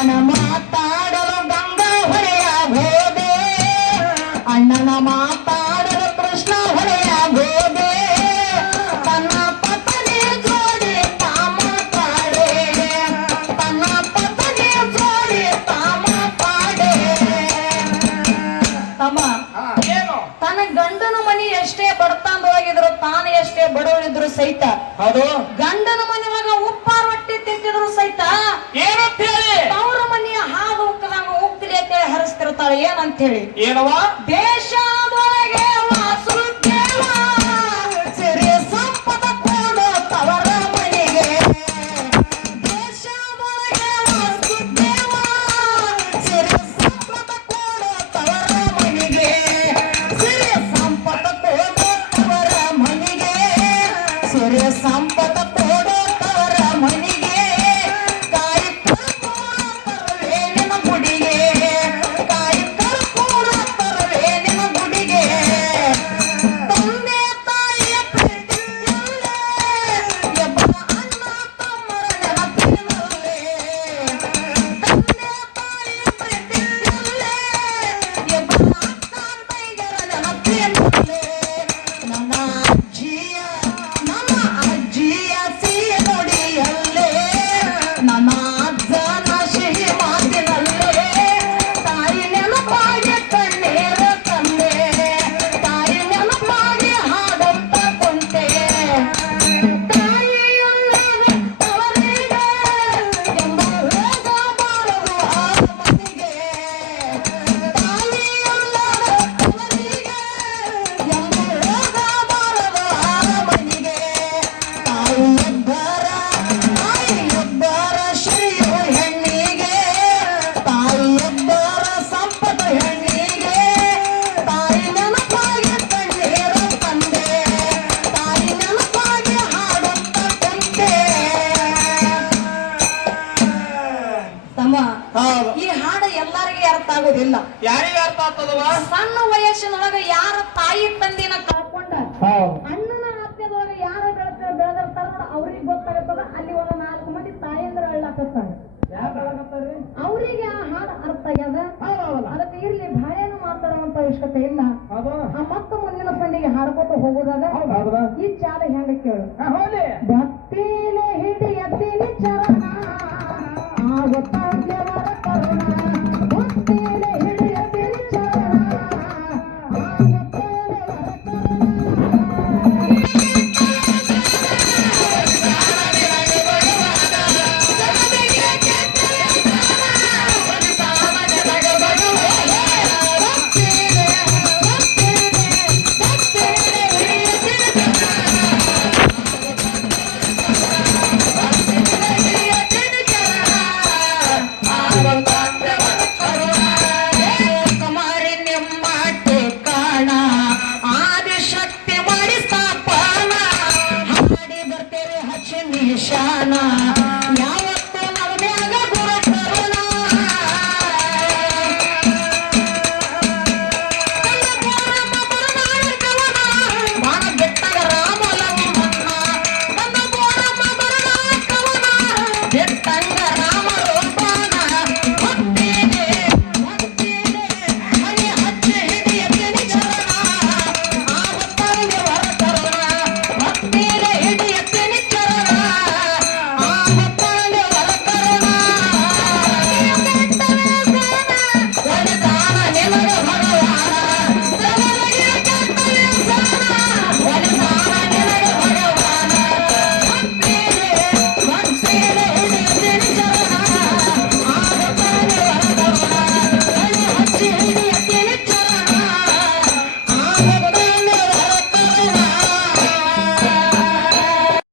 ಅಣ್ಣನ ಮಾತಾಡಲು ಗಂಗಾ ಹೊಳೆಯಾಗೋದೆ ಅಣ್ಣನ ಮಾತಾಡಲು ಕೃಷ್ಣ ಹೊಳೆಯಾಗೋದೆ ತನ್ನ ಪತ್ನಿ ಜೋಡಿ ತಾಮಾತಾಡೆ ತನ್ನ ಪತ್ನಿ ಜೋಡಿ ತಾಮಾತಾಡೆ ತಮ್ಮ ಏನು ತನ್ನ ಗಂಡನ ಮನಿ ಎಷ್ಟೇ ಬಡತನದೊಳಗಿದ್ರು ತಾನು ಎಷ್ಟೇ ಬಡವಳಿದ್ರು ಸಹಿತ ಅದು ಗಂಡನ ಮನೆಯೊಳಗ ಉಪ್ಪಾರ ಹೊಟ್ಟಿ ತಿಂತಿದ್ರು ಸಹಿತ ಏನಂತ ಹೇಳಿ ಅವ್ರ ಮನೆಯ ಹಾಲು ಉಕ್ಕದಂಗ ಉಕ್ತಿಲಿ ಅಂತೇಳಿ ಹರಿಸ್ತಿರ್ತಾಳೆ ಏನಂತ ಹೇಳಿ ಏನವ ದೇಶದೊಳಗೆ ವಾಸುದೇವ ಸಿರಿ ಸಂಪದ ಕೊಡು ತವರ ಮನೆಗೆ ದೇಶದೊಳಗೆ ವಾಸುದೇವ ಸಿರಿ ಸಂಪದ ಕೊಡು ತವರ ಮನೆಗೆ ಸಿರಿ ಸಂಪದ ಕೊಡು ತವರ ಮನೆಗೆ ಸಿರಿ ಸಂಪದ ಕೊಡು ತವರ ಮನೆಗೆ ಕಾಯಿ ಕರ್ಪೂರ ತರುವೆ ನಿನ್ನ ಗುಡಿಗೆ ಕಾಯಿ ಕರ್ಪೂರ ತರುವೆ ನಿನ್ನ ಗುಡಿಗೆ ತಂದೆ ತಾಯಿಯ ಪ್ರೀತಿಯಲ್ಲೇ ಎಬ್ಬರ ಅಣ್ಣ ತಮ್ಮರ ನೆನಪಿನಲ್ಲೇ ತಂದೆ ತಾಯಿಯ ಪ್ರೀತಿಯಲ್ಲೇ ಎಬ್ಬರ ಅಕ್ಕ ತಂಗಿಯರ ನೆನಪಿನಲ್ಲೇ ನನ್ನ ಅಜ್ಜಿಯ ಸಿಹಿ ನುಡಿಯಲ್ಲೇ ನನ್ನ ಅಜ್ಜನ ಸಿಹಿ ಮಾತಿನಲ್ಲೇ ತಾಯಿ ನೆನಪಾಗಿ ಕಣ್ಣೀರ ತಂದೆ ತಾಯಿ ನೆನಪಾಗಿ ಹಾಡುತ್ತ ಕುಂತೆ ತಾಯಿಯಲ್ಲದೆ ತವರಿಗೆ ಎಂಬ ರೋಗ ಬಾರದು ಆ ಮನೆಗೆ ತಾಯಿಯಲ್ಲದೆ ತವರಿಗೆ ಎಂಬ ರೋಗ ಬಾರದು ಆ ಮನೆಗೆ ತಾಯಿಯೊಬ್ಬರ ಶ್ರೀಯು ಹೆಣ್ಣಿಗೆ ತಾಯಿಯೊಬ್ಬರ ಸಂಪದ ಹೆಣ್ಣಿಗೆ ತಾಯಿ ನೆನಪಾಗಿ ಕಣ್ಣೀರ ತಂದೆ ತಾಯಿ ನೆನಪಾಗಿ ಹಾಡುತ್ತ ಕುಂತೆ ತಮ್ಮ ಹೌದು ಈ ಹಾಡು ಎಲ್ಲರಿಗೆ ಅರ್ಥ ಆಗೋದಿಲ್ಲ ಯಾರಿಗೆ ಅರ್ಥ ಆಗ್ತದವ ಸಣ್ಣ ವಯಸ್ಸಿನೊಳಗ ಯಾರ ತಾಯಿ ತಂದಿನ ಕಳ್ಕೊಂಡ ಹೌದು ಅಣ್ಣನ ಆತ್ಮದೊಳಗ ಯಾರ ಬೆಳೆದಿರ್ತಾರ ನೋಡ ಅವ್ರಿಗೆ ಗೊತ್ತಾಗತ್ತದ ಅಲ್ಲಿ ಒಂದು 4 ಮಂದಿ ತಾಯಂದ್ರ ಹೇಳಕತ್ತಾರ ಅವ್ರಿಗೆ ಆ ಹಾಡು ಅರ್ಥ ಆಗ್ಯದ ಅದಕ್ಕೆ ಇರ್ಲಿ ಭಾಳೇನು ಮಾತಾಡುವಂತ ಅವಶ್ಯಕತೆ ಇಲ್ಲ ಆ ಮತ್ತ ಮುಂದಿನ ಸಂದಿಗೆ ಹಾಡ್ಕೊತ ಹೋಗೋದಾಗ ಈ ಚಾಲ ಹೆಂಗ ಕೇಳು ಭಕ್ತಿಲೆ ಹಿಡಿಯತೀನಿ ಚರಣ ಆಗುತ್ತಾ ದೇವರ ಕರುಣ ಭಕ್ತಿಲೆ ಹಿಡಿಯತೀನಿ ಚರಣ ಆಗುತ್ತಾ ದೇವರ ಕರುಣ